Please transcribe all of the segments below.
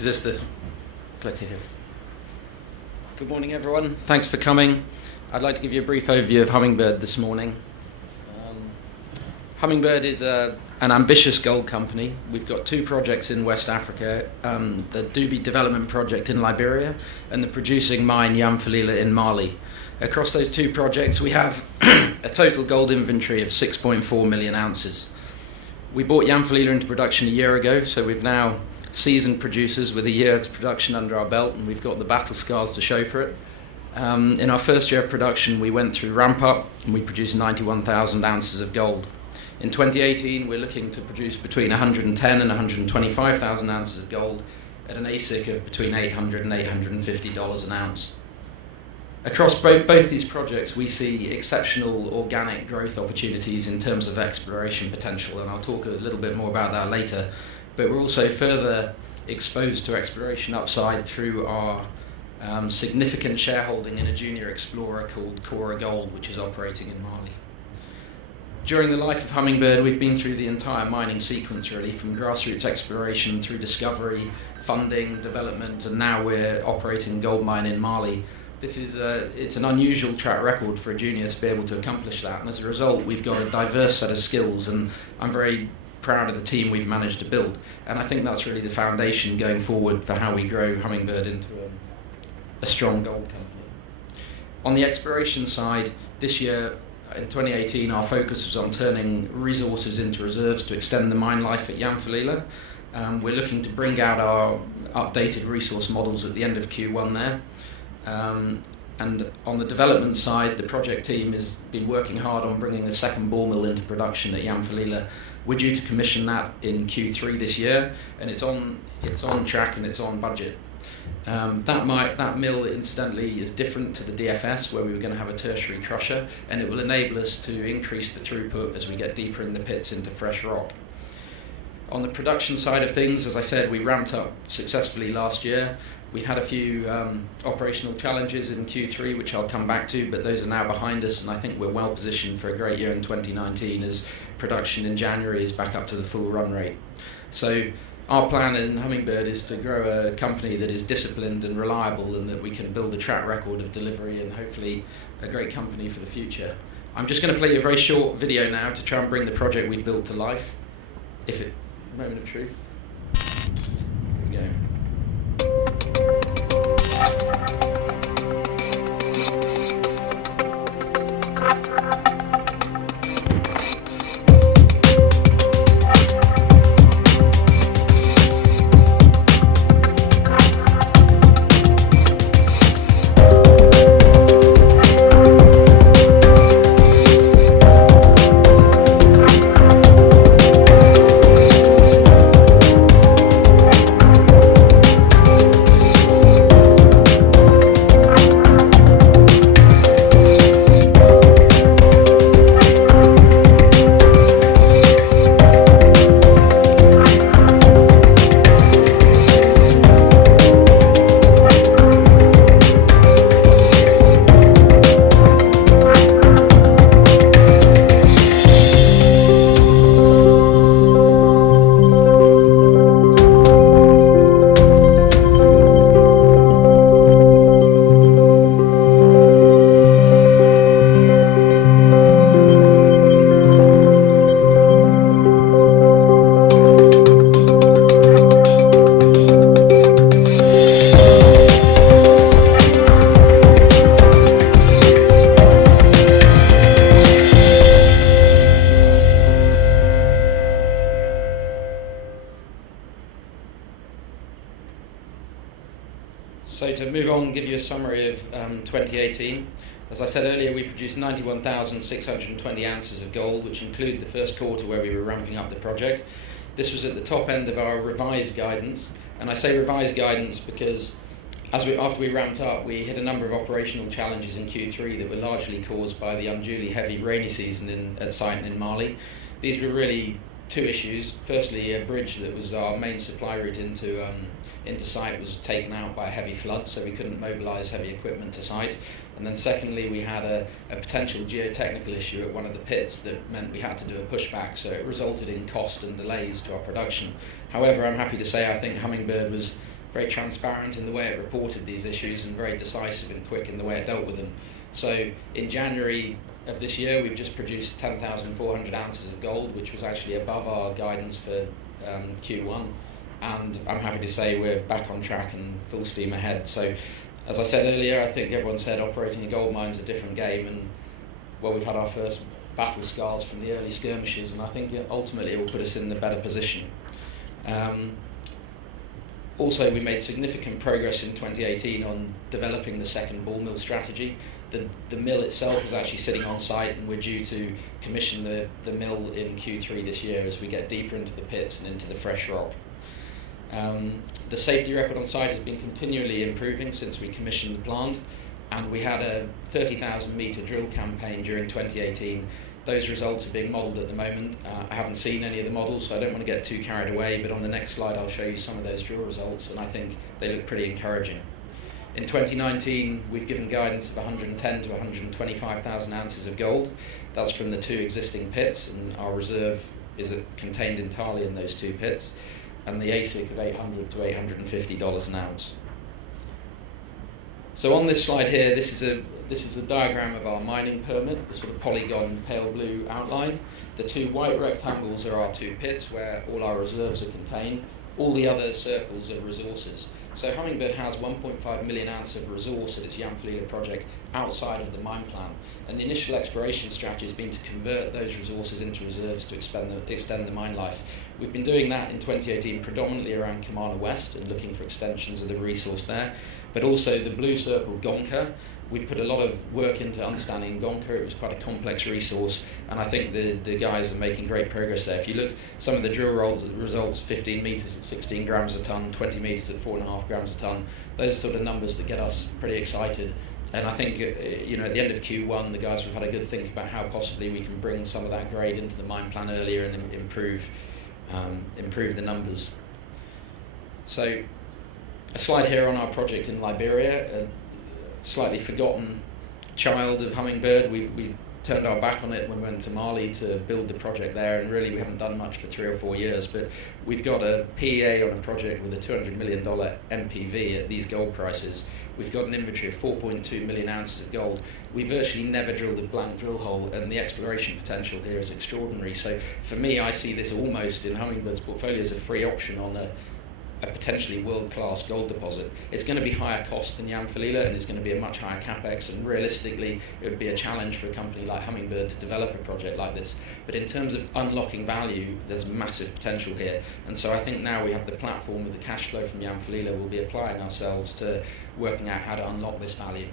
Is this the click here? Good morning, everyone. Thanks for coming. I'd like to give you a brief overview of Hummingbird this morning. Hummingbird is an ambitious gold company. We've got two projects in West Africa, the Dubi development project in Liberia and the producing mine Yamfilila in Mali. Across those two projects we have a total gold inventory of 6.4 million ounces. We brought Yamfilila into production a year ago, so we've now seasoned producers with a year's production under our belt, and we've got the battle scars to show for it. In our first year of production we went through ramp up and we produced 91,000 ounces of gold. In 2018 we're looking to produce between 110 and 125,000 ounces of gold at an AISC of between $800 and $850 an ounce. Across both these projects we see exceptional organic growth opportunities in terms of exploration potential, and I'll talk a little bit more about that later. But we're also further exposed to exploration upside through our significant shareholding in a junior explorer called Cora Gold, which is operating in Mali. During the life of Hummingbird we've been through the entire mining sequence, really, from grassroots exploration through discovery, funding, development, and now we're operating a gold mine in Mali. It's an unusual track record for a junior to be able to accomplish that, and as a result we've got a diverse set of skills, and I'm very proud of the team we've managed to build, and I think that's really the foundation going forward for how we grow Hummingbird into a strong gold company. On the exploration side, this year in 2018 our focus was on turning resources into reserves to extend the mine life at Yamfilila. We're looking to bring out our updated resource models at the end of Q1 there. And on the development side, the project team has been working hard on bringing the second ball mill into production at Yamfilila. We're due to commission that in Q3 this year, and it's on track and it's on budget. That mill, incidentally, is different to the DFS, where we were going to have a tertiary crusher, and it will enable us to increase the throughput as we get deeper in the pits into fresh rock. On the production side of things, as I said, we ramped up successfully last year. We've had a few operational challenges in Q3, which I'll come back to, but those are now behind us, and I think we're well positioned for a great year in 2019 as production in January is back up to the full run rate. So our plan in Hummingbird is to grow a company that is disciplined and reliable, and that we can build a track record of delivery and hopefully a great company for the future. I'm just going to play you a very short video now to try and bring the project we've built to life. Moment of truth. Here we go. So to move on and give you a summary of 2018, as I said earlier, we produced 91,620 ounces of gold, which include the first quarter where we were ramping up the project. This was at the top end of our revised guidance, and I say revised guidance because after we ramped up, we hit a number of operational challenges in Q3 that were largely caused by the unduly heavy rainy season at site in Mali. These were really two issues. Firstly, a bridge that was our main supply route into site was taken out by a heavy flood, so we couldn't mobilise heavy equipment to site. And then secondly, we had a potential geotechnical issue at one of the pits that meant we had to do a pushback, so it resulted in cost and delays to our production. However, I'm happy to say I think Hummingbird was very transparent in the way it reported these issues and very decisive and quick in the way it dealt with them. So in January of this year, we've just produced 10,400 ounces of gold, which was actually above our guidance for Q1. And I'm happy to say we're back on track and full steam ahead. So as I said earlier, I think everyone said operating a gold mine is a different game, and well, we've had our first battle scars from the early skirmishes, and I think ultimately it will put us in a better position. Also, we made significant progress in 2018 on developing the second ball mill strategy. The mill itself is actually sitting on site, and we're due to commission the mill in Q3 this year as we get deeper into the pits and into the fresh rock. The safety record on site has been continually improving since we commissioned the plant, and we had a 30,000 metre drill campaign during 2018. Those results are being modelled at the moment. I haven't seen any of the models, so I don't want to get too carried away, but on the next slide I'll show you some of those drill results, and I think they look pretty encouraging. In 2019, we've given guidance of 110 to 125,000 ounces of gold. That's from the two existing pits, and our reserve is contained entirely in those two pits, and the AISC of $800 to $850 an ounce. So on this slide here, this is a diagram of our mining permit, the sort of polygon pale blue outline. The two white rectangles are our two pits where all our reserves are contained. All the other circles are resources. So Hummingbird has 1.5 million ounces of resource at its Yamfilila project outside of the mine plan. And the initial exploration strategy has been to convert those resources into reserves to extend the mine life. We've been doing that in 2018 predominantly around Kamana West and looking for extensions of the resource there. But also the blue circle, Gonka, we've put a lot of work into understanding Gonka. It was quite a complex resource, and I think the guys are making great progress there. If you look, some of the drill results, 15 metres at 16 grams a tonne, 20 metres at 4.5 grams a tonne, those are sort of numbers that get us pretty excited. And I think, at the end of Q1, the guys have had a good think about how possibly we can bring some of that grade into the mine plan earlier and improve the numbers. So, a slide here on our project in Liberia, a slightly forgotten child of Hummingbird. We turned our back on it when we went to Mali to build the project there, and really we haven't done much for 3 or 4 years, but we've got a PEA on a project with a $200 million NPV at these gold prices. We've got an inventory of 4.2 million ounces of gold. We virtually never drilled a blank drill hole, and the exploration potential here is extraordinary. So for me, I see this almost in Hummingbird's portfolio as a free option on a potentially world-class gold deposit. It's going to be higher cost than Yamfilila, and it's going to be a much higher capex, and realistically it would be a challenge for a company like Hummingbird to develop a project like this. But in terms of unlocking value, there's massive potential here, and so I think now we have the platform with the cash flow from Yamfilila. We'll be applying ourselves to working out how to unlock this value.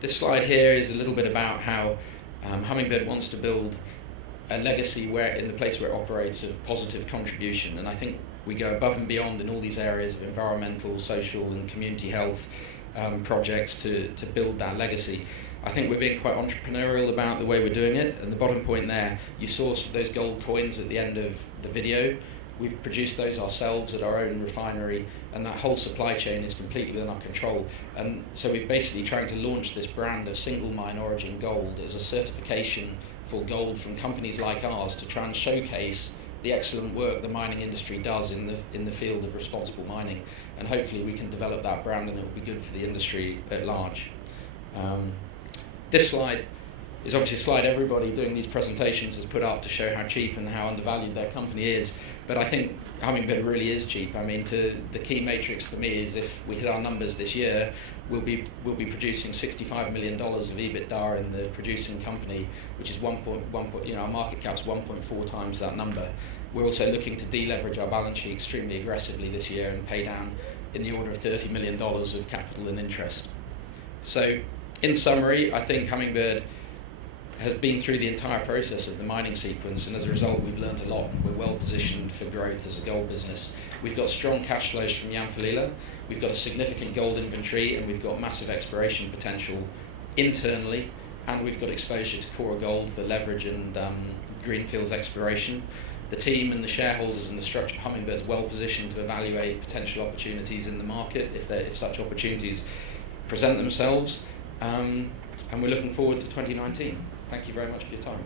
This slide here is a little bit about how Hummingbird wants to build a legacy where, in the place where it operates, of positive contribution, and I think we go above and beyond in all these areas of environmental, social and community health projects to build that legacy. I think we're being quite entrepreneurial about the way we're doing it, and the bottom point there, you saw those gold coins at the end of the video. We've produced those ourselves at our own refinery, and that whole supply chain is completely within our control. And so we're basically trying to launch this brand of single mine origin gold as a certification for gold from companies like ours to try and showcase the excellent work the mining industry does in the field of responsible mining, and hopefully we can develop that brand and it will be good for the industry at large. This slide is obviously a slide everybody doing these presentations has put up to show how cheap and how undervalued their company is, but I think Hummingbird really is cheap. I mean, the key matrix for me is if we hit our numbers this year, we'll be producing $65 million of EBITDA in the producing company, which is our market cap's 1.4 times that number. We're also looking to deleverage our balance sheet extremely aggressively this year and pay down in the order of $30 million of capital and interest. So, in summary, I think Hummingbird has been through the entire process of the mining sequence, and as a result we've learned a lot and we're well positioned for growth as a gold business. We've got strong cash flows from Yamfilila, we've got a significant gold inventory, and we've got massive exploration potential internally, and we've got exposure to Cora Gold for leverage and greenfields exploration. The team and the shareholders and the structure of Hummingbird is well positioned to evaluate potential opportunities in the market if such opportunities present themselves, and we're looking forward to 2019. Thank you very much for your time.